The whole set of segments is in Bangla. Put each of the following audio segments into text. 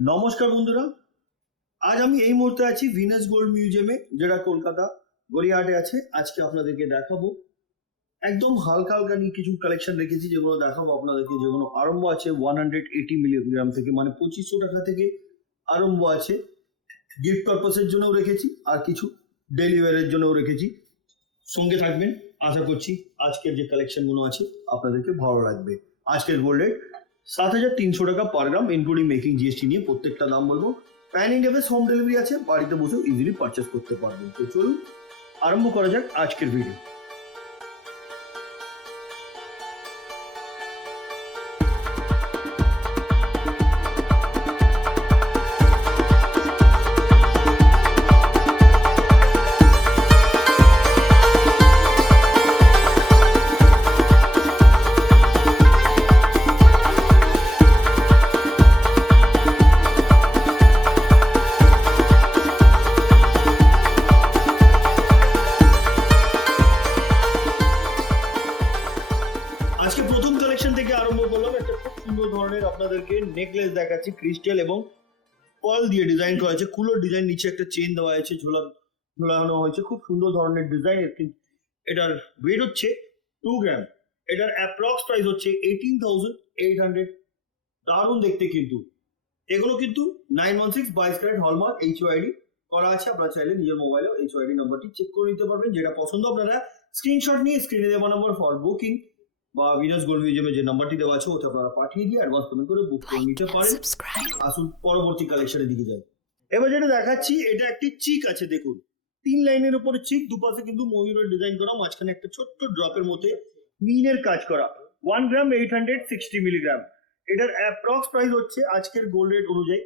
নমস্কার বন্ধুরা, আজ আমি এই মুহূর্তে আছি ভিনাস গোল্ড মিউজিয়ামে, যেটা কলকাতা গড়িয়াহাটে আছে। আজকে আপনাদেরকে দেখাবো একদম হালকা হালকা নিয়ে কিছু কালেকশন রেখেছি, যেগুলো দেখাবো আপনাদেরকে। যেগুলো আরম্ভ আছে 180 মিলিগ্রাম থেকে, মানে 2500 টাকা থেকে আরম্ভ আছে। গিফট পারপাসের জন্যও রেখেছি, আর কিছু ডেলি ওয়্যারের জন্যও রেখেছি। সঙ্গে থাকবেন, আশা করছি আজকের যে কালেকশনগুলো আছে আপনাদেরকে ভালো লাগবে। আজকের গোল্ড রেট 7,300 টাকা পার গ্রাম, ইনক্লুডিং মেকিং জিএসটি নিয়ে প্রত্যেকটা দাম বলবো। প্যান ইন্ডিয়া হোম ডেলিভারি আছে, বাড়িতে বসেও ইজিলি পারচেস করতে পারবেন। তো চলুন আরম্ভ করা যাক আজকের ভিডিও। আজকে প্রথম কালেকশন থেকে আরম্ভ করলাম। একটা খুব সুন্দর ধরনের আপনাদেরকে নেকলেস দেখাচ্ছি, ক্রিস্টাল এবং পার্ল দিয়ে ডিজাইন করা আছে। কুলোর ডিজাইন, নিচে একটা চেন দেওয়া আছে, ঝোলানো হয়েছে। খুব সুন্দর ধরনের ডিজাইন। এটার ওয়েট হচ্ছে 2 গ্রাম। এটার অ্যাপ্রক্স প্রাইস হচ্ছে 18,800। দারুণ দেখতে কিন্তু। এগুলো কিন্তু 916 22 ক্যারেট হলমার্ক এইচওআইডি করা আছে। আপনারা চাইলে নিজের মোবাইলেও এইচওআইডি নাম্বারটি চেক করে নিতে পারবেন। যেটা পছন্দ আপনারা স্ক্রিনশট নিয়ে স্ক্রিনে দেওয়া নম্বর ফর বুকিং বা ভিনাস গোল্ড মিউজিয়ামে যে নাম্বারটি দেওয়া আছে ওটা আপনারা পাঠিয়ে দিয়ে অ্যাডভান্স পেমেন্ট করে বুক করে নিতে পারেন। আসুন পরবর্তী কালেকশনের দিকে যাই। এবার যেটা দেখাচ্ছি, এটা একটি চিক আছে। দেখুন, 3 লাইনের উপরে চিক, দুপাশে কিন্তু ময়ূরের ডিজাইন করা, মাঝখানে একটা ছোট্ট ড্রপের মধ্যে মিনের কাজ করা। 1 গ্রাম 860 মিলিগ্রাম। এটার অ্যাপ্রক্স প্রাইস হচ্ছে আজকের গোল্ড রেট অনুযায়ী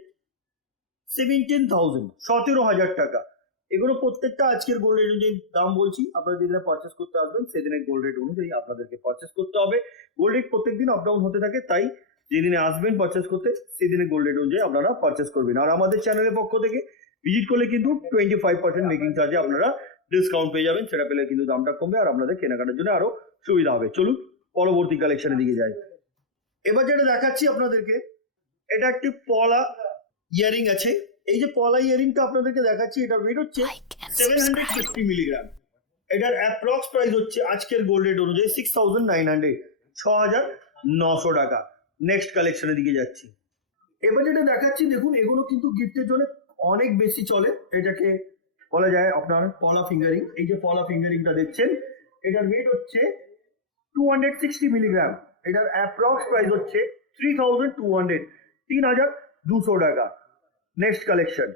17,000 টাকা। এগুলো প্রত্যেকটা আজকের গোল্ড রেট অনুযায়ী দাম বলছি। আপনারা যেদিনে পারচেস করতে আসবেন সেদিনের গোল্ড রেট অনুযায়ী আপনাদেরকে পারচেস করতে হবে। গোল্ড রেট প্রত্যেকদিন আপ ডাউন হতে থাকে, তাই যেদিনে আসবেন পারচেস করতে সেদিনে গোল্ড রেট অনুযায়ী আপনারা পারচেস করবেন। আর আমাদের চ্যানেলের পক্ষ থেকে ভিজিট করলে কিন্তু 25% মেকিং চার্জে আপনারা ডিসকাউন্ট পেয়ে যাবেন। সেটা পেলে কিন্তু দামটা কমবে আর আপনাদের কেনাকাটার জন্য আরো সুবিধা হবে। চলুন পরবর্তী কালেকশনের দিকে যাই। এবার যেটা দেখাচ্ছি আপনাদেরকে, এটা একটি পলা ইয়ারিং আছে। এই যে পলা ইয়ারিংটা আপনাদেরকে দেখাচ্ছি, এটার ওয়েট হচ্ছে 750 মিলিগ্রাম। এটার অ্যাপ্রক্স প্রাইস হচ্ছে আজকের গোল্ড রেট অনুযায়ী 6,900, 6,900 টাকা। নেক্সট কালেকশনের দিকে যাচ্ছি। এবার যেটা দেখাচ্ছি, দেখুন এগুলো কিন্তু গিফটের জন্য অনেক বেশি চলে। এটাকে বলা যায় আপনার পলা ফিঙ্গারিং। এই যে পলা ফিঙ্গারিংটা দেখছেন, এটার ওয়েট হচ্ছে 260 মিলিগ্রাম। এটার অ্যাপ্রক্স প্রাইস হচ্ছে 3,200, 3,200 টাকা। Next collection.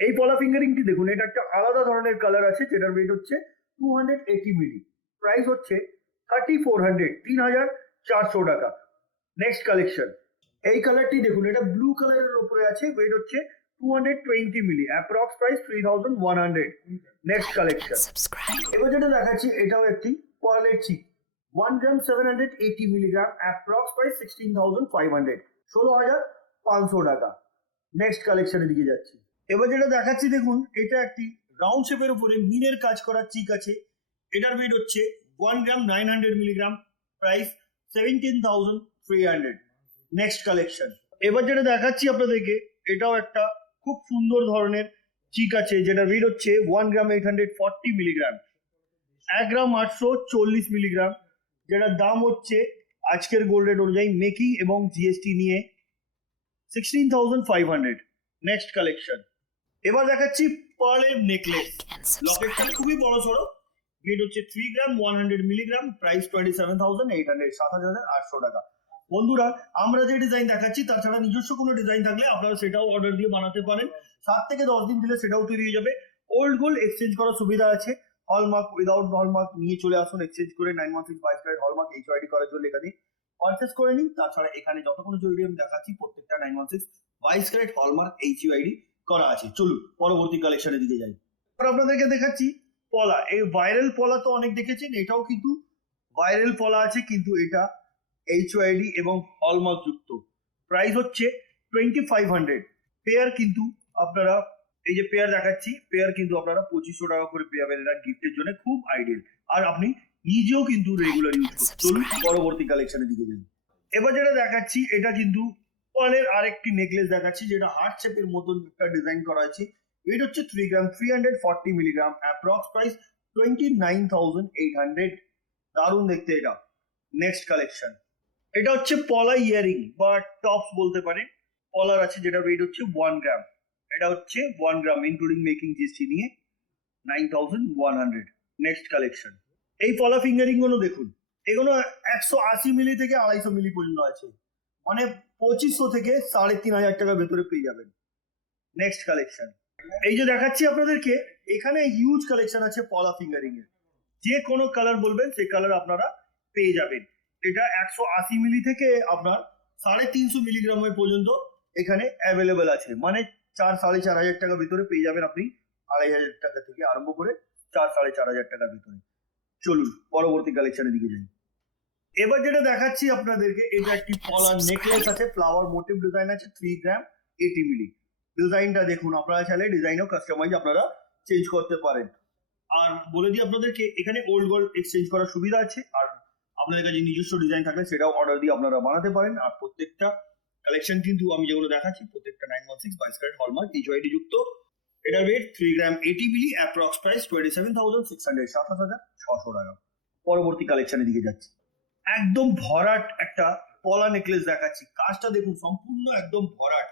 এই পলা ফিঙ্গারিংটি দেখুন, এটা একটা আলাদা ধরনের কালার আছে, যেটার ওয়েট হচ্ছে 280 মিলি। প্রাইস হচ্ছে 3,400, 3,400 টাকা। Next collection. এই কালারটি দেখুন, এটা ব্লু কালারের উপরে আছে, ওয়েট হচ্ছে 220 মিলি, অ্যাপ্রক্স প্রাইস 3,100। Next collection. এবার যেটা দেখাচ্ছি, এটাও একটি পার্লের চিক, 1 গ্রাম 780 মিলিগ্রাম, অ্যাপ্রক্স প্রাইস 16,500, 16,500 টাকা। নেক্সট কালেকশনের দিকে যাচ্ছি। এবার যেটা দেখাচ্ছি, দেখুন এটা একটি রাউন্ড শেপের উপরে মিনের কাজ করা চিক আছে। এটার ওয়েট হচ্ছে 1 গ্রাম 900 মিলিগ্রাম, প্রাইস 17,300। Next collection. এবার যেটা দেখাচ্ছি আপনাদেরকে, এটাও একটা খুব সুন্দর ধরনের চিক আছে, যেটার ওয়েট হচ্ছে 1 গ্রাম 840 মিলিগ্রাম, 1 গ্রাম 840 মিলিগ্রাম। যেটার দাম হচ্ছে আজকের গোল্ড রেট অনুযায়ী মেকিং এবং জিএসটি নিয়ে 16,500। Next collection. এবার দেখাচ্ছি পার্লের নেকলেস। লকেটটা খুবই বড় সড়ো, ওয়েট হচ্ছে 3 গ্রাম 100 মিলিগ্রাম, প্রাইস 27,800, 7,800 টাকা। বন্ধুরা, আমরা যে ডিজাইন দেখাচ্ছি তাছাড়া নিজস্ব কোনো ডিজাইন থাকলে আপনারা সেটাও অর্ডার দিয়ে বানাতে পারেন। 7 থেকে 10 দিন দিলে সেটাও তৈরি হয়ে যাবে। ওল্ড গোল্ড এক্সচেঞ্জ করার সুবিধা আছে। হলমার্ক, উইদাউট হলমার্ক নিয়ে চলে আসুন, এক্সচেঞ্জ করে 916 22 ক্যারেট হলমার্ক এইচওআইডি করার জন্য এখানে পারচেস করে নিন। তাছাড়া এখানে যত কোনো জুয়েলারি আমি দেখাচ্ছি প্রত্যেকটা 916 22 ক্যারেট হলমার্ক এইচইউআইডি করা আছে। চলুন পরবর্তী কালেকশনের দিকে যাই। আপনাদেরকে দেখাচ্ছি পলা। এই ভাইরাল পলা তো অনেক দেখেছেন, এটাও কিন্তু ভাইরাল পলা আছে, কিন্তু এটা এইচওআইডি এবং হলমার্ক যুক্ত। প্রাইস হচ্ছে 2,500। পেয়ার কিন্তু আপনারা, এই যে পেয়ার দেখাচ্ছি, পেয়ার কিন্তু আপনারা 2,500 টাকা করে পেয়ে যাবেন। এটা গিফটের জন্য খুব আইডিয়াল, আর আপনি নিজেও কিন্তু রেগুলার ইউজ করতে। চলুন পরবর্তী কালেকশনের দিকে যাই। এবার যেটা দেখাচ্ছি, এটা কিন্তু পার্লের আরেকটি নেকলেস দেখাচ্ছি যেটা হার্ট শেপের মতন একটা ডিজাইন করা আছে। ওয়েট হচ্ছে 3 গ্রাম, 340 মিলিগ্রাম, অ্যাপ্রক্স প্রাইস 29,800। দারুণ দেখতে এটা। নেক্সট কালেকশন, এটা হচ্ছে পলা ইয়ারিং বা টপস বলতে পারেন। পলার আছে যেটা ওয়েট হচ্ছে 1 গ্রাম। এটা হচ্ছে 1 গ্রাম ইনক্লুডিং মেকিং জিএসটি নিয়ে 9,100। নেক্সট কালেকশন, এই পলা ফিঙ্গারিং গুলো দেখুন, এগুলো 180 মিলি থেকে 250 মিলি পর্যন্ত আছে, মানে 2500 থেকে 3,500 টাকার ভেতরে পেয়ে যাবেন। নেক্সট কালেকশন, এই যে দেখাচ্ছি আপনাদেরকে, এখানে হিউজ কালেকশন আছে পলা ফিঙ্গারিং এর। যে কোনো কালার বলবেন সেই কালার আপনারা পেয়ে যাবেন। এটা 180 মিলি থেকে আপনার 350 মিলিগ্রামের পর্যন্ত এখানে অ্যাভেলেবেল আছে, মানে 4,500 টাকার ভিতরে পেয়ে যাবেন আপনি। 2,500 টাকা থেকে আরম্ভ করে 4,500 টাকার ভিতরে। চলুন পরবর্তী কালেকশনের দিকে যাই। এবার যেটা দেখাচ্ছি আপনাদেরকে, এটা একটি পলার নেকলেস আছে, ফ্লাওয়ার মোটিভ ডিজাইন আছে, 3 গ্রাম 80 মিলি। ডিজাইনটা দেখুন, আপনারা চাইলে ডিজাইনও কাস্টমাইজ আপনারা চেঞ্জ করতে পারেন। আর বলে দিই আপনাদেরকে, এখানে ওল্ড গোল্ড এক্সচেঞ্জ করার সুবিধা আছে, আর আপনাদের কাছে নিজস্ব ডিজাইন থাকলে সেটাও অর্ডার দিয়ে আপনারা বানাতে পারেন। আর প্রত্যেকটা কালেকশন কিন্তু আমি যেগুলো দেখাচ্ছি প্রত্যেকটা 916 22 ক্যারেট হলমার্ক এইচওআইডি যুক্ত। এটার ওয়েট 3 গ্রাম 80 মিলি, অ্যাপ্রক্স প্রাইস 27,600, 27,600 টাকা। পরবর্তী কালেকশনের দিকে যাচ্ছি, একদম ভরাট একটা পলা নেকলেস দেখাচ্ছি। কাজটা দেখুন, সম্পূর্ণ একদম ভরাট।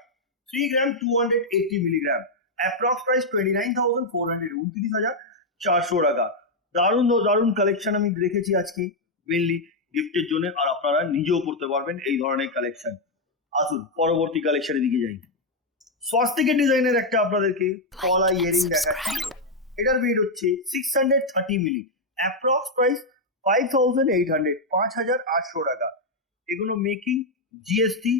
3 গ্রাম 280 মিলিগ্রাম, অ্যাপ্রক্স প্রাইস 29,400, 29,400 টাকা। দারুণ দারুণ কালেকশন আমি রেখেছি আজকে মেনলি গিফটের জন্য, আর আপনারা নিজেও করতে পারবেন এই ধরনের কালেকশন। আসুন পরবর্তী কালেকশনের দিকে যাই। স্বাস্তিকের ডিজাইনের একটা আপনাদেরকে পলা ইয়ারিং দেখাচ্ছি। এটার ওয়েট হচ্ছে 630 মিলি, অ্যাপ্রক্স প্রাইস 5,800, 5,800 টাকা। এগুলো মেকিং জিএসটি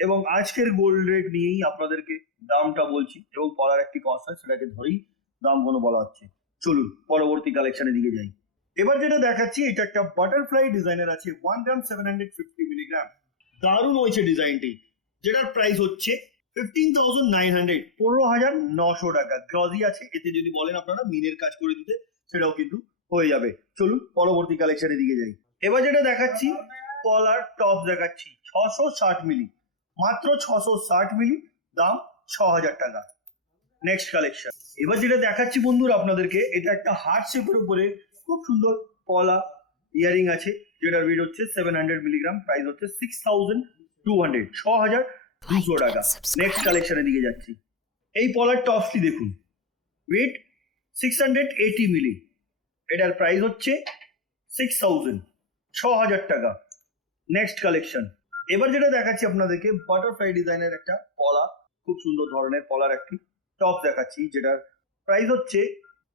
এবং আজকের গোল্ড রেট নিয়েই আপনাদেরকে দামটা বলছি, এবং পলার একটি কস্ট হয় সেটাকে ধরেই দামগুলো বলা হচ্ছে। চলুন পরবর্তী কালেকশনের দিকে যাই। এবার যেটা দেখাচ্ছি, এটা একটা বাটারফ্লাই ডিজাইনের আছে, 1 গ্রাম 750 মিলিগ্রাম। দারুণ হয়েছে ডিজাইনটি, যেটার প্রাইস হচ্ছে 15,900, 15,900 টাকা। গ্লজি আছে, এতে যদি বলেন আপনারা মিনের কাজ করে দিতে সেটাও কিন্তু হয়ে যাবে। চলুন পরবর্তী কালেকশনের দিকে যাই। এবার যেটা দেখাচ্ছি, পলার টপ দেখাচ্ছি 660 মিলি, মাত্র 660 মিলি, দাম 6,000 টাকা। নেক্সট কালেকশন, এবার যেটা দেখাচ্ছি বন্ধুরা আপনাদেরকে, এটা একটা হার্ট শেপের উপরে খুব সুন্দর পলা ইয়ারিং আছে, যেটার ওয়েট হচ্ছে 700 মিলিগ্রাম, প্রাইস হচ্ছে 6,200, 6,200 টাকা। নেক্সট কালেকশনের দিকে যাচ্ছি, এই পলার টপসটি দেখুন, ওয়েট 680 মিলি, এটার প্রাইস হচ্ছে 6,000, 6,000 টাকা। নেক্সট কালেকশন, এবার যেটা দেখাচ্ছি আপনাদেরকে, বাটারফ্লাই ডিজাইনের একটা পলা, খুব সুন্দর ধরনের পলার একটি টপ দেখাচ্ছি, যেটার প্রাইস হচ্ছে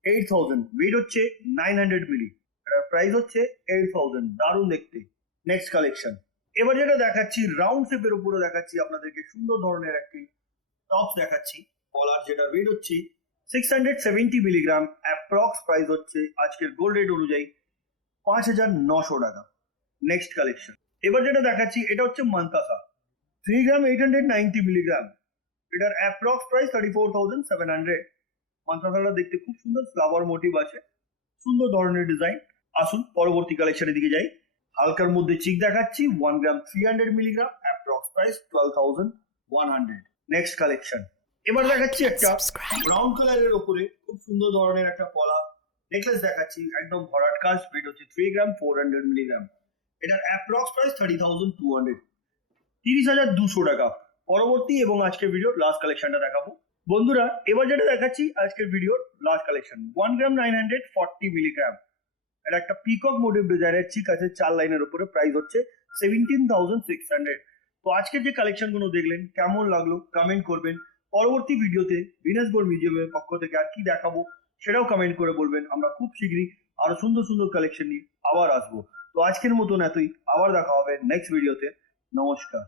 8,000, ওয়েট হচ্ছে 900 মিলি, এটার প্রাইস হচ্ছে 8,000। দারুণ দেখতে। নেক্সট কালেকশন, এবার যেটা দেখাচ্ছি, রাউন্ড শেপের উপরে দেখাচ্ছি আপনাদেরকে সুন্দর ধরনের একটি টপস দেখাচ্ছি পলার, যেটার ওয়েট হচ্ছে 670 মিলিগ্রাম, অ্যাপ্রক্স প্রাইস হচ্ছে আজকের গোল্ড রেট অনুযায়ী 5,900 টাকা। নেক্সট কালেকশন, এবার যেটা দেখাচ্ছি, এটা হচ্ছে মান্তাসা, 3 গ্রাম 890 মিলিগ্রাম, এটার অ্যাপ্রক্স প্রাইস 34,700। মান্তাসাটা দেখতে খুব সুন্দর, ফ্লাওয়ার মোটিভ আছে, সুন্দর ধরনের ডিজাইন। আসুন পরবর্তী কালেকশনের দিকে যাই। হালকার মধ্যে চিক দেখাচ্ছি, 1 গ্রাম 300 milligram, approx price 12,100। Next collection, এবার দেখাচ্ছি একটা ব্রাউন কালারের উপরে খুব সুন্দর ধরনের একটা পলা নেকলেস দেখাচ্ছি, একদম ভরাট কাজ, ওয়েট হচ্ছে 3 গ্রাম 400 মিলিগ্রাম, এটার অ্যাপ্রক্স প্রাইস 30,200, 30,200 টাকা। পরবর্তী এবং আজকের ভিডিওর লাস্ট কালেকশনটা দেখাবো বন্ধুরা। এবার যেটা দেখাচ্ছি আজকের ভিডিওর লাস্ট কালেকশন, 1 গ্রাম 940 মিলিগ্রাম, এটা একটা পিকক মোটিভ ডিজাইনের চিক আছে 4 লাইনের উপরে, প্রাইস হচ্ছে 17,600। তো আজকের যে কালেকশন গুলো দেখলেন কেমন লাগলো কমেন্ট করবেন। পরবর্তী ভিডিওতে ভিনাস গোল্ড মিউজিয়ামের পক্ষ থেকে আর কি দেখাবো সেটাও কমেন্ট করে বলবেন। আমরা খুব শীঘ্রই আরো সুন্দর সুন্দর কালেকশন নিয়ে আবার আসবো। তো আজকের মতন এতই, আবার দেখা হবে নেক্সট ভিডিওতে। নমস্কার।